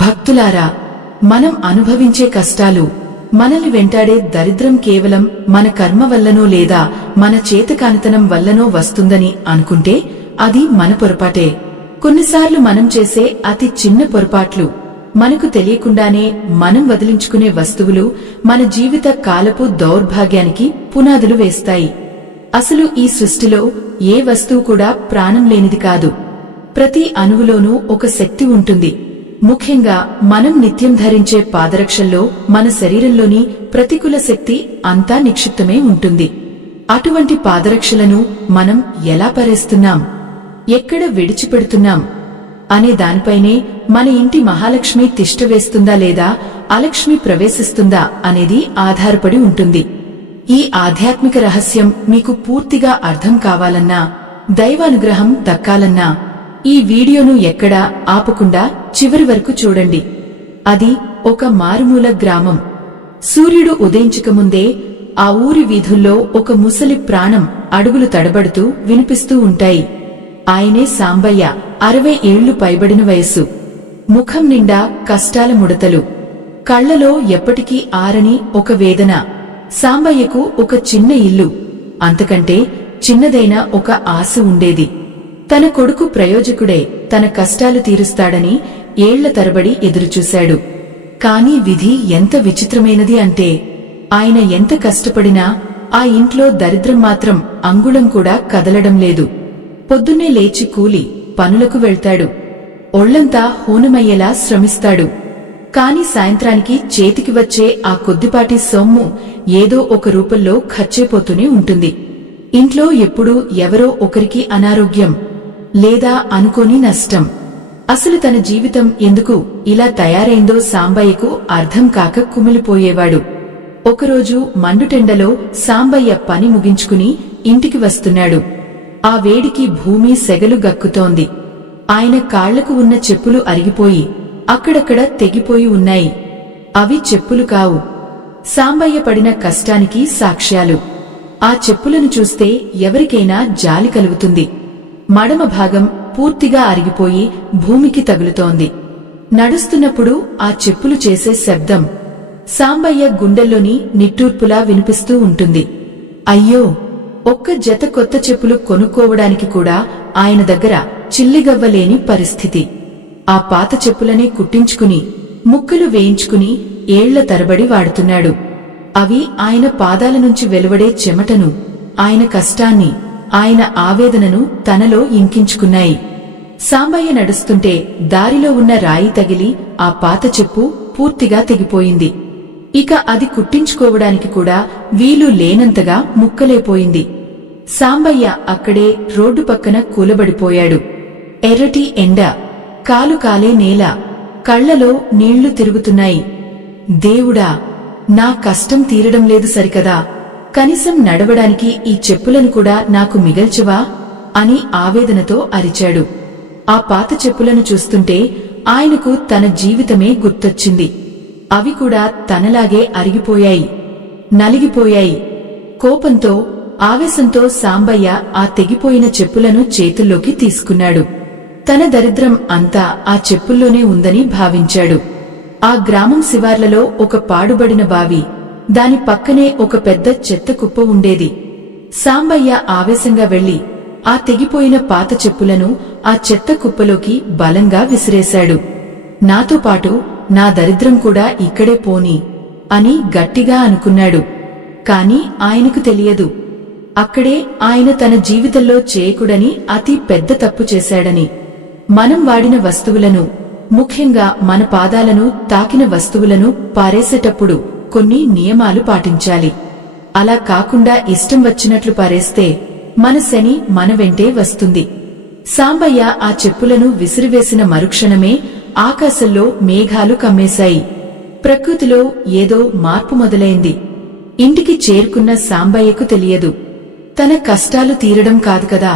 భక్తులారా, మనం అనుభవించే కష్టాలు, మనల్ని వెంటాడే దరిద్రం కేవలం మన కర్మ వల్లనో లేదా మన చేతకానితనం వల్లనో వస్తుందని అనుకుంటే అది మన పొరపాటే. కొన్నిసార్లు మనం చేసే అతి చిన్న పొరపాట్లు, మనకు తెలియకుండానే మనం వదిలించుకునే వస్తువులు మన జీవిత కాలపు దౌర్భాగ్యానికి పునాదులు వేస్తాయి. అసలు ఈ సృష్టిలో ఏ వస్తువు కూడా ప్రాణం లేనిది కాదు. ప్రతి అణువులోనూ ఒక శక్తి ఉంటుంది. ముఖ్యంగా మనం నిత్యం ధరించే పాదరక్షల్లో మన శరీరంలోని ప్రతికూల శక్తి అంతా నిక్షిప్తమే ఉంటుంది. అటువంటి పాదరక్షలను మనం ఎలా పరేస్తున్నాం, ఎక్కడ విడిచిపెడుతున్నాం అనే దానిపైనే మన ఇంటి మహాలక్ష్మి తిష్ట వేస్తుందా లేదా అలక్ష్మి ప్రవేశిస్తుందా అనేది ఆధారపడి ఉంటుంది. ఈ ఆధ్యాత్మిక రహస్యం మీకు పూర్తిగా అర్థం కావాలన్నా, దైవానుగ్రహం దక్కాలన్నా ఈ వీడియోను ఎక్కడా ఆపకుండా చివరి వరకు చూడండి. అది ఒక మారుమూల గ్రామం. సూర్యుడు ఉదయించకముందే ఆ ఊరి వీధుల్లో ఒక ముసలి ప్రాణం అడుగులు తడబడుతూ వినిపిస్తూ ఉంటాయి. ఆయనే సాంబయ్య. 60 ఏళ్లు పైబడిన వయస్సు. ముఖం నిండా కష్టాల ముడతలు, కళ్లలో ఎప్పటికీ ఆరని ఒక వేదన. సాంబయ్యకు ఒక చిన్న ఇల్లు, అంతకంటే చిన్నదైన ఒక ఆశ ఉండేది. తన కొడుకు ప్రయోజకుడే తన కష్టాలు తీరుస్తాడని ఏళ్ల తరబడి ఎదురుచూశాడు. కాని విధి ఎంత విచిత్రమైనది అంటే, ఆయన ఎంత కష్టపడినా ఆ ఇంట్లో దరిద్రం మాత్రం అంగుళం కూడా కదలడం లేదు. పొద్దున్నే లేచి కూలి పనులకు వెళ్తాడు. ఒళ్లంతా హూనమయ్యేలా శ్రమిస్తాడు. కాని సాయంత్రానికి చేతికి వచ్చే ఆ కొద్దిపాటి సొమ్ము ఏదో ఒక రూపంలో ఖర్చైపోతూనే ఉంటుంది. ఇంట్లో ఎప్పుడూ ఎవరో ఒకరికి అనారోగ్యం లేదా అనుకోని నష్టం. అసలు తన జీవితం ఎందుకు ఇలా తయారైందో సాంబయ్యకు అర్థం కాక కుమిలిపోయేవాడు. ఒకరోజు మండుటెండలో సాంబయ్య పని ముగించుకుని ఇంటికి వస్తున్నాడు. ఆ వేడికి భూమి సెగలు గక్కుతోంది. ఆయన కాళ్లకు ఉన్న చెప్పులు అరిగిపోయి అక్కడక్కడ తెగిపోయి ఉన్నాయి. అవి చెప్పులు కావు, సాంబయ్య పడిన కష్టానికి సాక్ష్యాలు. ఆ చెప్పులను చూస్తే ఎవరికైనా జాలి కలుగుతుంది. మడమ భాగం పూర్తిగా అరిగిపోయి భూమికి తగులుతోంది. నడుస్తున్నప్పుడు ఆ చెప్పులు చేసే శబ్దం సాంబయ్య గుండెల్లోని నిట్టూర్పులా వినిపిస్తూ ఉంటుంది. అయ్యో, ఒక్క జత కొత్త చెప్పులు కొనుక్కోవడానికి కూడా ఆయన దగ్గర చిల్లిగవ్వలేని పరిస్థితి. ఆ పాత చెప్పులనే కుట్టించుకుని ముక్కలు వేయించుకుని ఏళ్ల తరబడి వాడుతున్నాడు. అవి ఆయన పాదాల నుంచి వెలువడే చెమటను, ఆయన కష్టాన్ని, ఆయన ఆవేదనను తనలో ఇంకించుకున్నాయి. సాంబయ్య నడుస్తుంటే దారిలో ఉన్న రాయి తగిలి ఆ పాత చెప్పు పూర్తిగా తెగిపోయింది. ఇక అది కుట్టించుకోవడానికి కూడా వీలు లేనంతగా ముక్కలైపోయింది. సాంబయ్య అక్కడే రోడ్డు పక్కన కూలబడిపోయాడు. ఎర్రటి ఎండ, కాలు కాలే నేల, కళ్లలో నీళ్లు తిరుగుతున్నాయి. దేవుడా, నా కష్టం తీరడం లేదు సరికదా, కనీసం నడవడానికి ఈ చెప్పులను కూడా నాకు మిగల్చవా అని ఆవేదనతో అరిచాడు. ఆ పాత చెప్పులను చూస్తుంటే ఆయనకు తన జీవితమే గుర్తొచ్చింది. అవి కూడా తనలాగే అరిగిపోయాయి, నలిగిపోయాయి. కోపంతో, ఆవేశంతో సాంబయ్య ఆ తెగిపోయిన చెప్పులను చేతుల్లోకి తీసుకున్నాడు. తన దరిద్రం అంతా ఆ చెప్పుల్లోనే ఉందని భావించాడు. ఆ గ్రామం శివార్లలో ఒక పాడుబడిన బావి, దాని పక్కనే ఒక పెద్ద చెత్త కుప్ప ఉండేది. సాంబయ్య ఆవేశంగా వెళ్లి ఆ తెగిపోయిన పాత చెప్పులను ఆ చెత్త కుప్పలోకి బలంగా విసిరేశాడు. నాతో పాటు నా దరిద్రం కూడా ఇక్కడే పోనీ అని గట్టిగా అనుకున్నాడు. కాని ఆయనకు తెలియదు, అక్కడే ఆయన తన జీవితంలో చేయకూడని అతి పెద్ద తప్పు చేశాడని. మనం వాడిన వస్తువులను, ముఖ్యంగా మన పాదాలను తాకిన వస్తువులను పారేసేటప్పుడు కొన్ని నియమాలు పాటించాలి. అలా కాకుండా ఇష్టం వచ్చినట్లు పారేస్తే మన శని మన వెంటే వస్తుంది. సాంబయ్య ఆ చెప్పులను విసిరివేసిన మరుక్షణమే ఆకాశంలో మేఘాలు కమ్మేశాయి. ప్రకృతిలో ఏదో మార్పు మొదలైంది. ఇంటికి చేరుకున్న సాంబయ్యకు తెలియదు, తన కష్టాలు తీరడం కాదు కదా,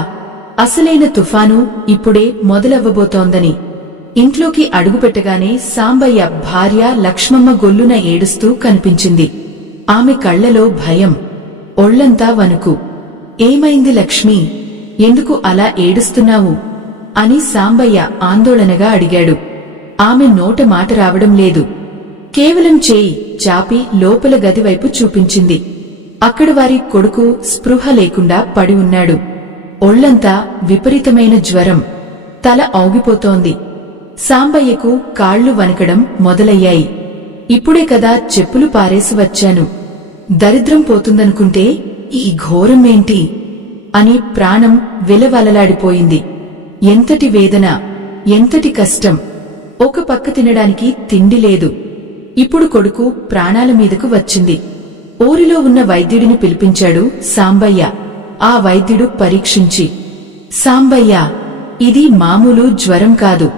అసలైన తుఫాను ఇప్పుడే మొదలవ్వబోతోందని. ఇంట్లోకి అడుగుపెట్టగానే సాంబయ్య భార్య లక్ష్మమ్మ గొల్లున ఏడుస్తూ కనిపించింది. ఆమె కళ్లలో భయం, ఒళ్లంతా వణుకు. ఏమైంది లక్ష్మీ, ఎందుకు అలా ఏడుస్తున్నావు అని సాంబయ్య ఆందోళనగా అడిగాడు. ఆమె నోట మాట రావడం లేదు. కేవలం చేయి చాపి లోపల గదివైపు చూపించింది. అక్కడ వారి కొడుకు స్పృహ లేకుండా పడి ఉన్నాడు. ఒళ్లంతా విపరీతమైన జ్వరం, తల ఔగిపోతోంది. సాంబయ్యకు కాళ్లు వణకడం మొదలయ్యాయి. ఇప్పుడే కదా చెప్పులు పారేసి వచ్చాను, దరిద్రం పోతుందనుకుంటే ఈ ఘోరమేంటి అని ప్రాణం విలవలలాడిపోయింది. ఎంతటి వేదన, ఎంతటి కష్టం! ఒక పక్క తినడానికి తిండి లేదు. ఇప్పుడు కొడుకు ప్రాణాల మీదకు వచ్చింది. ఊరిలో ఉన్న వైద్యుడిని పిలిపించాడు సాంబయ్య. ఆ వైద్యుడు పరీక్షించి, సాంబయ్య, ఇది మామూలు జ్వరం కాదు,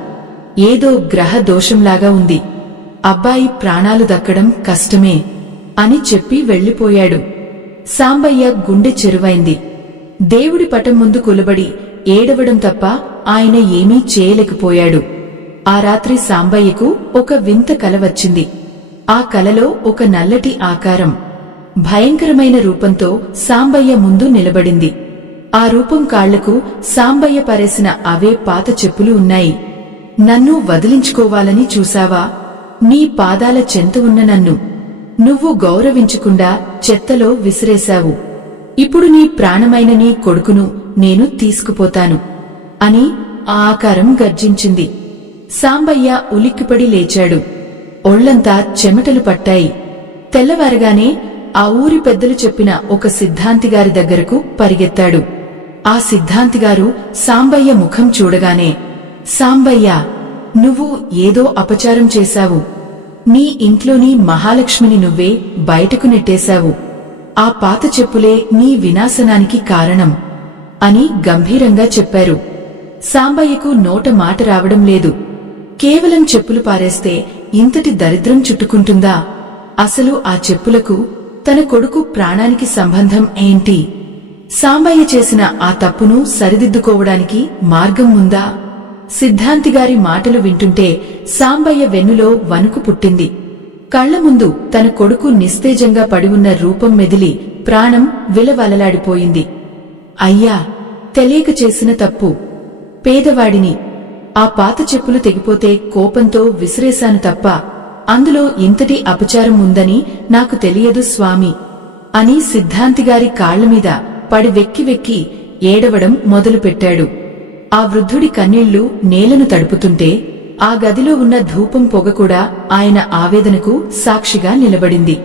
ఏదో గ్రహ దోషంలాగా ఉంది. అబ్బాయి ప్రాణాలు దక్కడం కష్టమే అని చెప్పి వెళ్లిపోయాడు. సాంబయ్య గుండె చెరువైంది. దేవుడి పటం ముందు కులబడి ఏడవడం తప్ప ఆయన ఏమీ చేయలేకపోయాడు. ఆ రాత్రి సాంబయ్యకు ఒక వింత కల వచ్చింది. ఆ కలలో ఒక నల్లటి ఆకారం భయంకరమైన రూపంతో సాంబయ్య ముందు నిలబడింది. ఆ రూపం కాళ్లకు సాంబయ్య పరేసిన అవే పాత చెప్పులు ఉన్నాయి. నన్ను వదిలించుకోవాలని చూశావా? నీ పాదాల చెంత ఉన్న నన్ను నువ్వు గౌరవించకుండా చెత్తలో విసిరేశావు. ఇప్పుడు నీ ప్రాణమైన నీ కొడుకును నేను తీసుకుపోతాను అని ఆ ఆకారం గర్జించింది. సాంబయ్య ఉలిక్కిపడి లేచాడు. ఒళ్లంతా చెమటలు పట్టాయి. తెల్లవారగానే ఆ ఊరి పెద్దలు చెప్పిన ఒక సిద్ధాంతిగారి దగ్గరకు పరిగెత్తాడు. ఆ సిద్ధాంతిగారు సాంబయ్య ముఖం చూడగానే, సాంబయ్య, నువ్వు ఏదో అపచారం చేశావు. నీ ఇంట్లోని మహాలక్ష్మిని నువ్వే బయటకు నెట్టేశావు. ఆ పాత చెప్పులే నీ వినాశనానికి కారణం అని గంభీరంగా చెప్పారు. సాంబయ్యకు నోట మాట రావడం లేదు. కేవలం చెప్పులు పారేస్తే ఇంతటి దరిద్రం చుట్టుకుంటుందా? అసలు ఆ చెప్పులకు తన కొడుకు ప్రాణానికి సంబంధం ఏంటి? సాంబయ్య చేసిన ఆ తప్పును సరిదిద్దుకోవడానికి మార్గం ఉందా? సిద్ధాంతిగారి మాటలు వింటుంటే సాంబయ్య వెన్నులో వణుకు పుట్టింది. కళ్ల ముందు తన కొడుకు నిస్తేజంగా పడివున్న రూపం మెదిలి ప్రాణం విలవలలాడిపోయింది. అయ్యా, తెలియక చేసిన తప్పు. పేదవాడిని. ఆ పాత చెప్పులు తెగిపోతే కోపంతో విసిరేశాను తప్ప అందులో ఇంతటి అపచారం ఉందని నాకు తెలియదు స్వామి అని సిద్ధాంతిగారి కాళ్లమీద పడి వెక్కి వెక్కి ఏడవడం మొదలుపెట్టాడు. ఆ వృద్ధుడి కన్నీళ్లు నేలను తడుపుతుంటే ఆ గదిలో ఉన్న ధూపం పొగ కూడా ఆయన ఆవేదనకు సాక్షిగా నిలబడింది.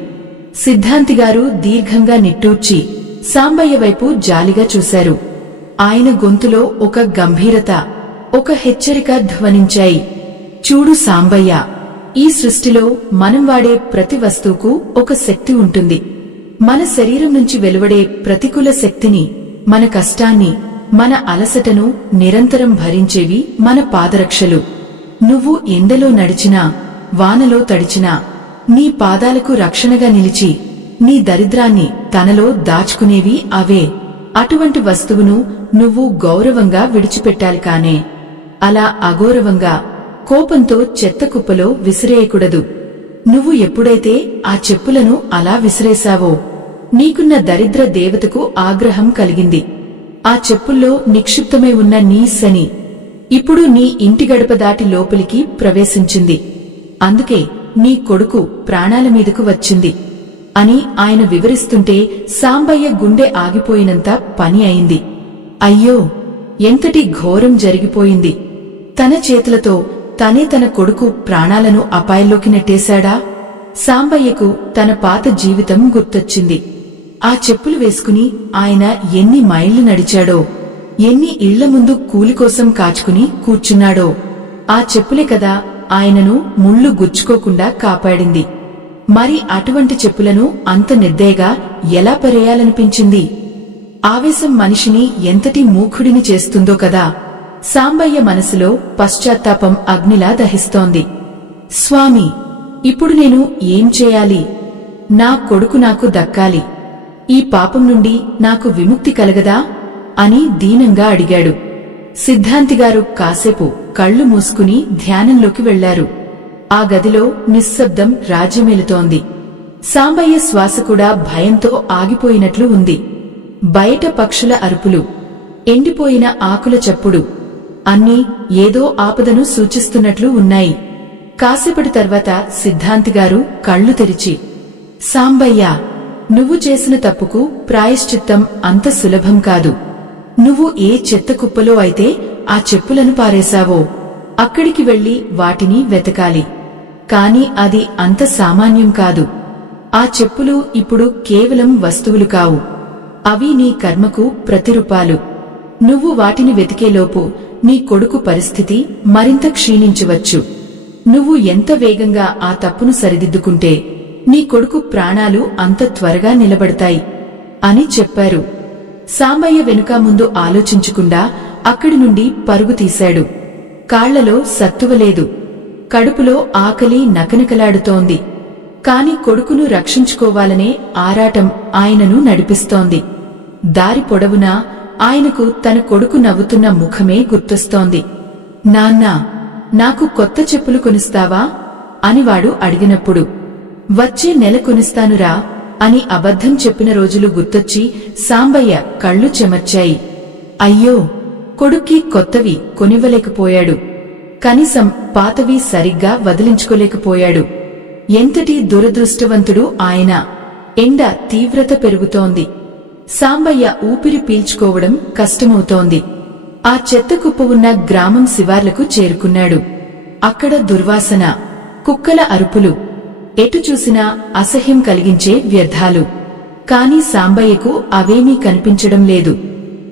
సిద్ధాంతిగారు దీర్ఘంగా నిట్టూర్చి సాంబయ్య వైపు జాలిగా చూశారు. ఆయన గొంతులో ఒక గంభీరత, ఒక హెచ్చరిక ధ్వనించాయి. చూడు సాంబయ్య, ఈ సృష్టిలో మనం వాడే ప్రతి వస్తువుకు ఒక శక్తి ఉంటుంది. మన శరీరం నుంచి వెలువడే ప్రతికూల శక్తిని, మన కష్టాన్ని, మన అలసటను నిరంతరం భరించేవి మన పాదరక్షలు. నువ్వు ఎండలో నడిచినా, వానలో తడిచినా నీ పాదాలకు రక్షణగా నిలిచి నీ దరిద్రాన్ని తనలో దాచుకునేవి అవే. అటువంటి వస్తువును నువ్వు గౌరవంగా విడిచిపెట్టాలి కానే అలా అగౌరవంగా కోపంతో చెత్తకుప్పలో విసిరేయకూడదు. నువ్వు ఎప్పుడైతే ఆ చెప్పులను అలా విసిరేశావో నీకున్న దరిద్ర దేవతకు ఆగ్రహం కలిగింది. ఆ చెప్పుల్లో నిక్షిప్తమై ఉన్న నీ శని ఇప్పుడు నీ ఇంటి గడప దాటి లోపలికి ప్రవేశించింది. అందుకే నీ కొడుకు ప్రాణాల మీదకు వచ్చింది అని ఆయన వివరిస్తుంటే సాంబయ్య గుండె ఆగిపోయినంత పని అయింది. అయ్యో, ఎంతటి ఘోరం జరిగిపోయింది! తన చేతులతో తనే తన కొడుకు ప్రాణాలను అపాయంలోకి నెట్టేశాడా? సాంబయ్యకు తన పాత జీవితం గుర్తొచ్చింది. ఆ చెప్పులు వేసుకుని ఆయన ఎన్ని మైళ్లు నడిచాడో, ఎన్ని ఇళ్ల ముందు కూలికోసం కాచుకుని కూర్చున్నాడో. ఆ చెప్పులే కదా ఆయనను ముళ్ళు గుచ్చుకోకుండా కాపాడింది. మరి అటువంటి చెప్పులను అంత నిర్దయగా ఎలా పరేయాలనిపించింది? ఆవేశం మనిషిని ఎంతటి మూఖుడిని చేస్తుందో కదా. సాంబయ్య మనసులో పశ్చాత్తాపం అగ్నిలా దహిస్తోంది. స్వామి, ఇప్పుడు నేను ఏం చేయాలి? నా కొడుకు నాకు దక్కాలి. ఈ పాపం నుండి నాకు విముక్తి కలగదా అని దీనంగా అడిగాడు. సిద్ధాంతిగారు కాసేపు కళ్లు మూసుకుని ధ్యానంలోకి వెళ్లారు. ఆ గదిలో నిశ్శబ్దం రాజ్యమేలుతోంది. సాంబయ్య శ్వాస కూడా భయంతో ఆగిపోయినట్లు ఉంది. బయట పక్షుల అరుపులు, ఎండిపోయిన ఆకుల చప్పుడు అన్నీ ఏదో ఆపదను సూచిస్తున్నట్లు ఉన్నాయి. కాసేపటి తర్వాత సిద్ధాంతిగారు కళ్ళు తెరిచి, సాంబయ్య, నువ్వు చేసిన తప్పుకు ప్రాయశ్చిత్తం అంత సులభం కాదు. నువ్వు ఏ చెత్త కుప్పలో అయితే ఆ చెప్పులను పారేశావో అక్కడికి వెళ్లి వాటిని వెతకాలి. కాని అది అంత సామాన్యం కాదు. ఆ చెప్పులు ఇప్పుడు కేవలం వస్తువులు కావు, అవి నీ కర్మకు ప్రతిరూపాలు. నువ్వు వాటిని వెతికేలోపు నీ కొడుకు పరిస్థితి మరింత క్షీణించవచ్చు. నువ్వు ఎంత వేగంగా ఆ తప్పును సరిదిద్దుకుంటే నీ కొడుకు ప్రాణాలు అంత త్వరగా నిలబడతాయి అని చెప్పారు. సాంబయ్య వెనుక ముందు ఆలోచించకుండా అక్కడి నుండి పరుగు తీశాడు. కాళ్లలో సత్తువలేదు, కడుపులో ఆకలి నకనకలాడుతోంది. కాని కొడుకును రక్షించుకోవాలనే ఆరాటం ఆయనను నడిపిస్తోంది. దారి పొడవునా ఆయనకు తన కొడుకు నవ్వుతున్న ముఖమే గుర్తొస్తోంది. నాన్నా, నాకు కొత్త చెప్పులు కొనిస్తావా అని వాడు అడిగినప్పుడు, వచ్చే నెల కొనిస్తానురా అని అబద్ధం చెప్పిన రోజులు గుర్తొచ్చి సాంబయ్య కళ్ళు చెమర్చాయి. అయ్యో, కొడుక్కి కొత్తవి కొనివ్వలేకపోయాడు. కనీసం పాతవి సరిగ్గా వదిలించుకోలేకపోయాడు. ఎంతటి దురదృష్టవంతుడు ఆయన. ఎండ తీవ్రత పెరుగుతోంది. సాంబయ్య ఊపిరి పీల్చుకోవడం కష్టమవుతోంది. ఆ చెత్త కుప్ప ఉన్న గ్రామం శివార్లకు చేరుకున్నాడు. అక్కడ దుర్వాసన, కుక్కల అరుపులు, ఎటు చూసినా అసహ్యం కలిగించే వ్యర్థాలు. కాని సాంబయ్యకు అవేమీ కనిపించడం లేదు.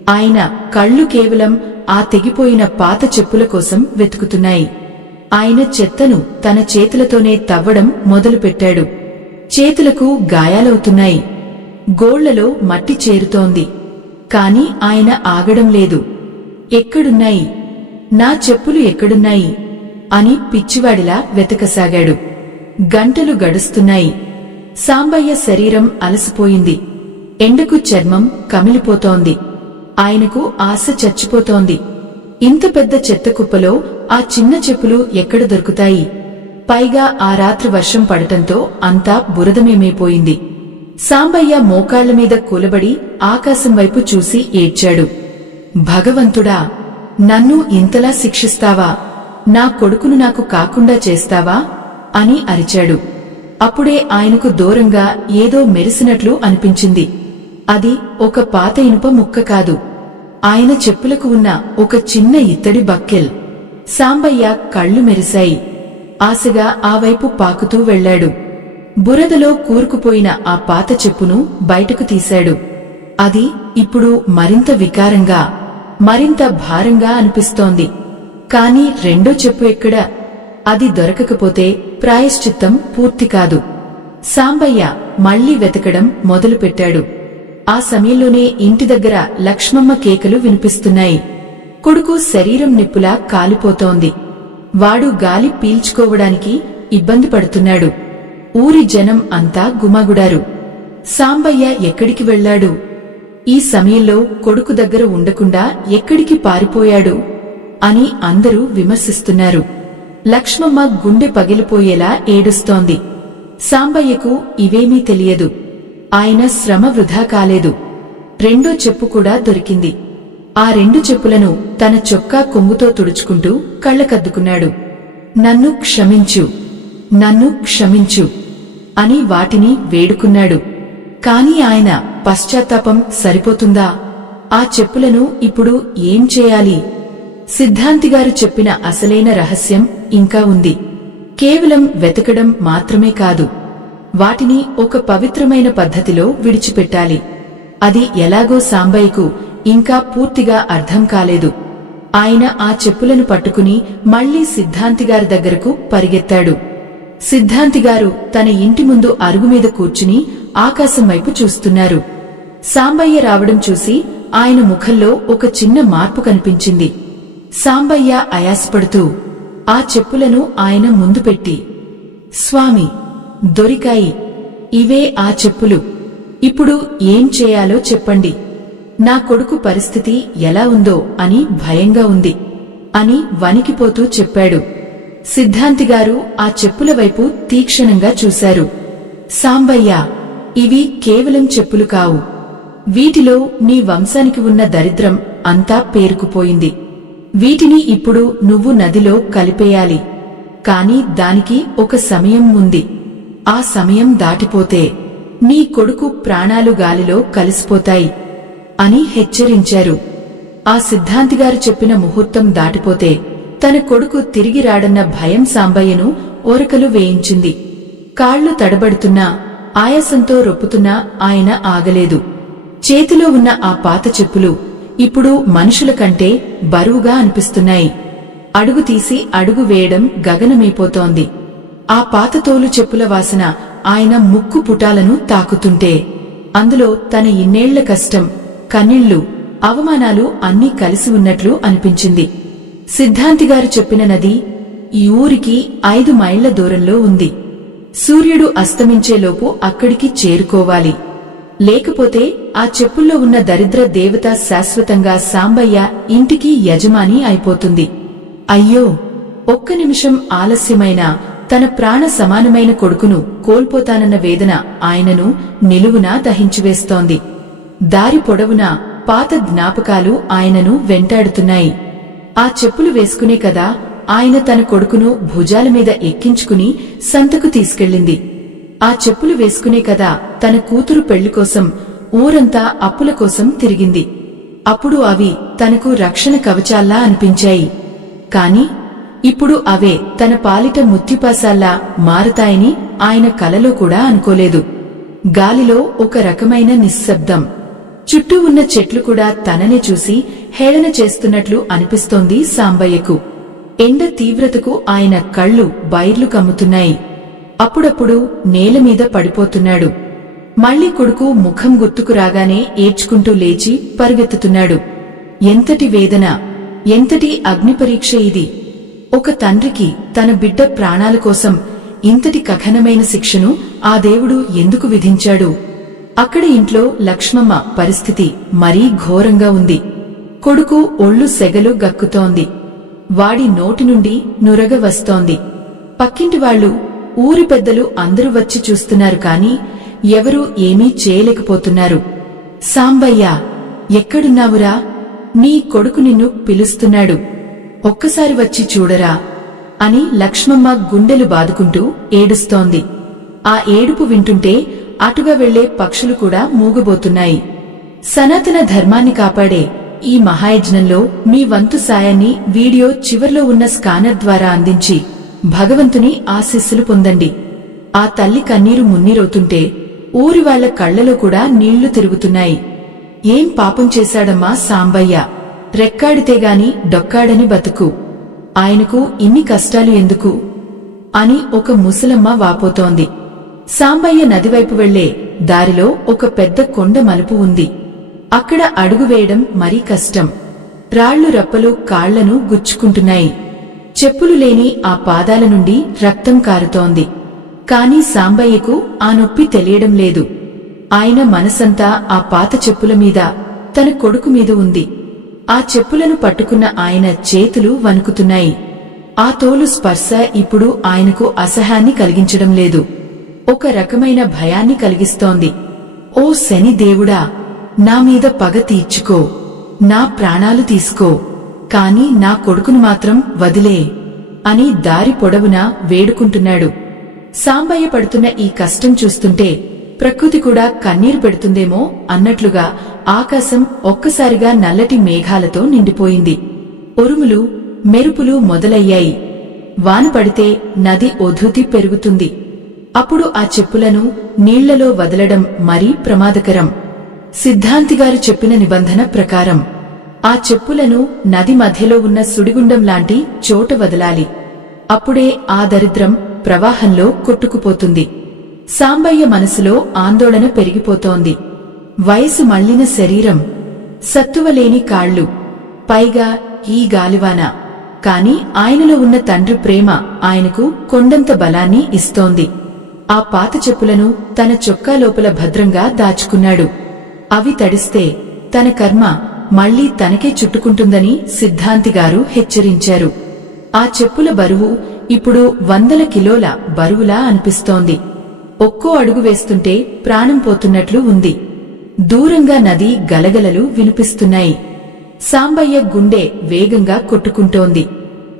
ఆయన కళ్ళు కేవలం ఆ తెగిపోయిన పాత చెప్పుల కోసం వెతుకుతున్నాయి. ఆయన చెత్తను తన చేతులతోనే తవ్వడం మొదలుపెట్టాడు. చేతులకు గాయాలవుతున్నాయి. గోళ్లలో మట్టి చేరుతోంది. కాని ఆయన ఆగడం లేదు. ఎక్కడున్నాయి నా చెప్పులు, ఎక్కడున్నాయి అని పిచ్చివాడిలా వెతకసాగాడు. గంటలు గడుస్తున్నాయి. సాంబయ్య శరీరం అలసిపోయింది. ఎండకు చర్మం కమిలిపోతోంది. ఆయనకు ఆశ చచ్చిపోతోంది. ఇంత పెద్ద చెత్త కుప్పలో ఆ చిన్న చెప్పులు ఎక్కడ దొరుకుతాయి? పైగా ఆ రాత్రి వర్షం పడటంతో అంతా బురదమేమైపోయింది. సాంబయ్య మోకాళ్ల మీద కూలబడి ఆకాశం వైపు చూసి ఏడ్చాడు. భగవంతుడా, నన్ను ఇంతలా శిక్షిస్తావా? నా కొడుకును నాకు కాకుండా చేస్తావా అని అరిచాడు. అప్పుడే ఆయనకు దూరంగా ఏదో మెరిసినట్లు అనిపించింది. అది ఒక పాత ఇనుప ముక్క కాదు, ఆయన చెప్పులకు ఉన్న ఒక చిన్న ఇత్తడి బక్కెల్. సాంబయ్య కళ్ళు మెరిశాయి. ఆశగా ఆ వైపు పాకుతూ వెళ్లాడు. బురదలో కూరుకుపోయిన ఆ పాత చెప్పును బయటకు తీశాడు. అది ఇప్పుడు మరింత వికారంగా, మరింత భారంగా అనిపిస్తోంది. కాని రెండో చెప్పు ఎక్కడ? అది దొరకకపోతే ప్రాయశ్చిత్తం పూర్తి కాదు. సాంబయ్య మళ్లీ వెతకడం మొదలుపెట్టాడు. ఆ సమయంలోనే ఇంటి దగ్గర లక్ష్మమ్మ కేకలు వినిపిస్తున్నాయి. కొడుకు శరీరం నిప్పులా కాలిపోతోంది. వాడు గాలి పీల్చుకోవడానికి ఇబ్బంది పడుతున్నాడు. ఊరి జనం అంతా గుమాగుడారు. సాంబయ్య ఎక్కడికి వెళ్లాడు? ఈ సమయంలో కొడుకు దగ్గర ఉండకుండా ఎక్కడికి పారిపోయాడు అని అందరూ విమర్శిస్తున్నారు. లక్ష్మమ్మ గుండె పగిలిపోయేలా ఏడుస్తోంది. సాంబయ్యకు ఇవేమీ తెలియదు. ఆయన శ్రమ వృధా కాలేదు. రెండో చెప్పు కూడా దొరికింది. ఆ రెండు చెప్పులను తన చొక్కా కొంగుతో తుడుచుకుంటూ కళ్ళకద్దుకున్నాడు. నన్ను క్షమించు, నన్ను క్షమించు అని వాటిని వేడుకున్నాడు. కాని ఆయన పశ్చాత్తాపం సరిపోతుందా? ఆ చెప్పులను ఇప్పుడు ఏం చేయాలి? సిద్ధాంతిగారు చెప్పిన అసలైన రహస్యం ఇంకా ఉంది. కేవలం వెతకడం మాత్రమే కాదు, వాటిని ఒక పవిత్రమైన పద్ధతిలో విడిచిపెట్టాలి. అది ఎలాగో సాంబయ్యకు ఇంకా పూర్తిగా అర్థం కాలేదు. ఆయన ఆ చెప్పులను పట్టుకుని మళ్లీ సిద్ధాంతిగారి దగ్గరకు పరిగెత్తాడు. సిద్ధాంతిగారు తన ఇంటి ముందు అరుగుమీద కూర్చుని ఆకాశం వైపు చూస్తున్నారు. సాంబయ్య రావడం చూసి ఆయన ముఖంలో ఒక చిన్న మార్పు కనిపించింది. సాంబయ్య ఆయాసపడుతూ ఆ చెప్పులను ఆయన ముందు పెట్టి, స్వామి, దొరికాయి, ఇవే ఆ చెప్పులు. ఇప్పుడు ఏం చేయాలో చెప్పండి. నా కొడుకు పరిస్థితి ఎలా ఉందో అని భయంగా ఉంది అని వణికిపోతూ చెప్పాడు. సిద్ధాంతిగారు ఆ చెప్పుల వైపు తీక్షణంగా చూశారు. సాంబయ్య, ఇవి కేవలం చెప్పులు కావు. వీటిలో నీ వంశానికి ఉన్న దరిద్రం అంతా పేరుకుపోయింది. వీటిని ఇప్పుడు నువ్వు నదిలో కలిపేయాలి. కాని దానికి ఒక సమయం ఉంది. ఆ సమయం దాటిపోతే నీ కొడుకు ప్రాణాలు గాలిలో కలిసిపోతాయి అని హెచ్చరించారు. ఆ సిద్ధాంతిగారు చెప్పిన ముహూర్తం దాటిపోతే తన కొడుకు తిరిగి రాడన్న భయం సాంబయ్యను ఓరకలు వేయించింది. కాళ్లు తడబడుతున్నా, ఆయాసంతో రొప్పుతున్నా ఆయన ఆగలేదు. చేతిలో ఉన్న ఆ పాత చెప్పులు ఇప్పుడు మనుషుల కంటే బరువుగా అనిపిస్తున్నాయి. అడుగు తీసి అడుగు వేయడం గగనమైపోతోంది. ఆ పాత తోలు చెప్పుల వాసన ఆయన ముక్కు పుటాలను తాకుతుంటే అందులో తన ఇన్నేళ్ల కష్టం, కన్నీళ్లు, అవమానాలు అన్నీ కలిసి ఉన్నట్లు అనిపించింది. సిద్ధాంతిగారు చెప్పిన నది ఈ ఊరికి 5 మైళ్ల దూరంలో ఉంది. సూర్యుడు అస్తమించేలోపు అక్కడికి చేరుకోవాలి. లేకపోతే ఆ చెప్పుల్లో ఉన్న దరిద్ర దేవత శాశ్వతంగా సాంబయ్య ఇంటికి యజమాని అయిపోతుంది. అయ్యో, ఒక్క నిమిషం ఆలస్యమైనా తన ప్రాణ సమానమైన కొడుకును కోల్పోతానన్న వేదన ఆయనను నిలువునా దహించివేస్తోంది. దారి పొడవునా పాత జ్ఞాపకాలు ఆయనను వెంటాడుతున్నాయి. ఆ చెప్పులు వేసుకునే కదా ఆయన తన కొడుకును భుజాల మీద ఎక్కించుకుని సంతకు తీసుకెళ్ళింది. ఆ చెప్పులు వేసుకునే కదా తన కూతురు పెళ్లికోసం ఊరంతా అప్పుల కోసం తిరిగింది. అప్పుడు అవి తనకు రక్షణ కవచాల్లా అనిపించాయి. కాని ఇప్పుడు అవే తన పాలిట ముత్యుపాసాల్లా మారతాయని ఆయన కలలో కూడా అనుకోలేదు. గాలిలో ఒక రకమైన నిశ్శబ్దం. చుట్టూ ఉన్న చెట్లు కూడా తననే చూసి హేళన చేస్తున్నట్లు అనిపిస్తోంది సాంబయ్యకు. ఎండ తీవ్రతకు ఆయన కళ్ళు బైర్లు కమ్ముతున్నాయి. అప్పుడప్పుడు నేలమీద పడిపోతున్నాడు. మళ్లీ కొడుకు ముఖం గుర్తుకు రాగానే ఏడ్చుకుంటూ లేచి పరుగెత్తుతున్నాడు. ఎంతటి వేదన, ఎంతటి అగ్నిపరీక్ష ఇది! ఒక తండ్రికి తన బిడ్డ ప్రాణాల కోసం ఇంతటి కఠినమైన శిక్షను ఆ దేవుడు ఎందుకు విధించాడు? అక్కడ ఇంట్లో లక్ష్మమ్మ పరిస్థితి మరీ ఘోరంగా ఉంది. కొడుకు ఒళ్ళు సెగలు గక్కుతోంది. వాడి నోటి నుండి నురగ వస్తోంది. పక్కింటి వాళ్లు, ఊరి పెద్దలు అందరూ వచ్చి చూస్తున్నారు కాని ఎవరూ ఏమీ చేయలేకపోతున్నారు. సాంబయ్యా, ఎక్కడున్నావురా? నీ కొడుకు నిన్ను పిలుస్తున్నాడు. ఒక్కసారి వచ్చి చూడరా అని లక్ష్మమ్మ గుండెలు బాదుకుంటూ ఏడుస్తోంది. ఆ ఏడుపు వింటుంటే అటుగా వెళ్లే పక్షులు కూడా మూగబోతున్నాయి. సనాతన ధర్మాన్ని కాపాడే ఈ మహాయజ్ఞంలో మీ వంతు సాయాన్ని వీడియో చివర్లో ఉన్న స్కానర్ ద్వారా అందించి భగవంతుని ఆశీస్సులు పొందండి. ఆ తల్లి కన్నీరు మున్నీరవుతుంటే ఊరి వాళ్ల కళ్లలో కూడా నీళ్లు తిరుగుతున్నాయి. ఏం పాపం చేశాడమ్మా సాంబయ్య? రెక్కాడితేగాని డొక్కాడని బతుకు. ఆయనకు ఇన్ని కష్టాలు ఎందుకు అని ఒక ముసలమ్మ వాపోతోంది. సాంబయ్య నదివైపు వెళ్లే దారిలో ఒక పెద్ద కొండ మలుపు ఉంది. అక్కడ అడుగు వేయడం మరీ కష్టం. రాళ్లు రప్పలు కాళ్లను గుచ్చుకుంటున్నాయి. చెప్పులు లేని ఆ పాదాల నుండి రక్తం కారుతోంది. కాని సాంబయ్యకు ఆ నొప్పి తెలియడం లేదు. ఆయన మనసంతా ఆ పాత చెప్పుల మీద, తన కొడుకు మీద ఉంది. ఆ చెప్పులను పట్టుకున్న ఆయన చేతులు వణుకుతున్నాయి. ఆ తోలు స్పర్శ ఇప్పుడు ఆయనకు అసహ్యాన్ని కలిగించడం లేదు, ఒక రకమైన భయాన్ని కలిగిస్తోంది. ఓ శని దేవుడా, నా మీద పగ తీర్చుకో, నా ప్రాణాలు తీసుకో, కాని నా కొడుకును మాత్రం వదిలే అని దారి పొడవునా వేడుకుంటున్నాడు. సాంబయ్య పడుతున్న ఈ కష్టం చూస్తుంటే ప్రకృతి కూడా కన్నీరు పెడుతుందేమో అన్నట్లుగా ఆకాశం ఒక్కసారిగా నల్లటి మేఘాలతో నిండిపోయింది. ఉరుములు, మెరుపులు మొదలయ్యాయి. వాన పడితే నది ఉధృతి పెరుగుతుంది. అప్పుడు ఆ చెప్పులను నీళ్లలో వదలడం మరీ ప్రమాదకరం. సిద్ధాంతిగారు చెప్పిన నిబంధన ప్రకారం ఆ చెప్పులను నది మధ్యలో ఉన్న సుడిగుండం లాంటి చోట వదలాలి. అప్పుడే ఆ దరిద్రం ప్రవాహంలో కొట్టుకుపోతుంది. సాంబయ్య మనసులో ఆందోళన పెరిగిపోతోంది. వయసు మళ్లిన శరీరం, సత్తువలేని కాళ్లు, పైగా ఈ గాలివాన. కాని ఆయనలో ఉన్న తండ్రి ప్రేమ ఆయనకు కొండంత బలాన్ని ఇస్తోంది. ఆ పాత చెప్పులను తన చొక్కా లోపల భద్రంగా దాచుకున్నాడు. అవి తడిస్తే తన కర్మ మళ్లీ తనకే చుట్టుకుంటుందని సిద్ధాంతిగారు హెచ్చరించారు. ఆ చెప్పుల బరువు ఇప్పుడు 100 కిలోల బరువులా అనిపిస్తోంది. ఒక్కో అడుగు వేస్తుంటే ప్రాణం పోతున్నట్లు ఉంది. దూరంగా నది గలగలలు వినిపిస్తున్నాయి. సాంబయ్య గుండె వేగంగా కొట్టుకుంటోంది.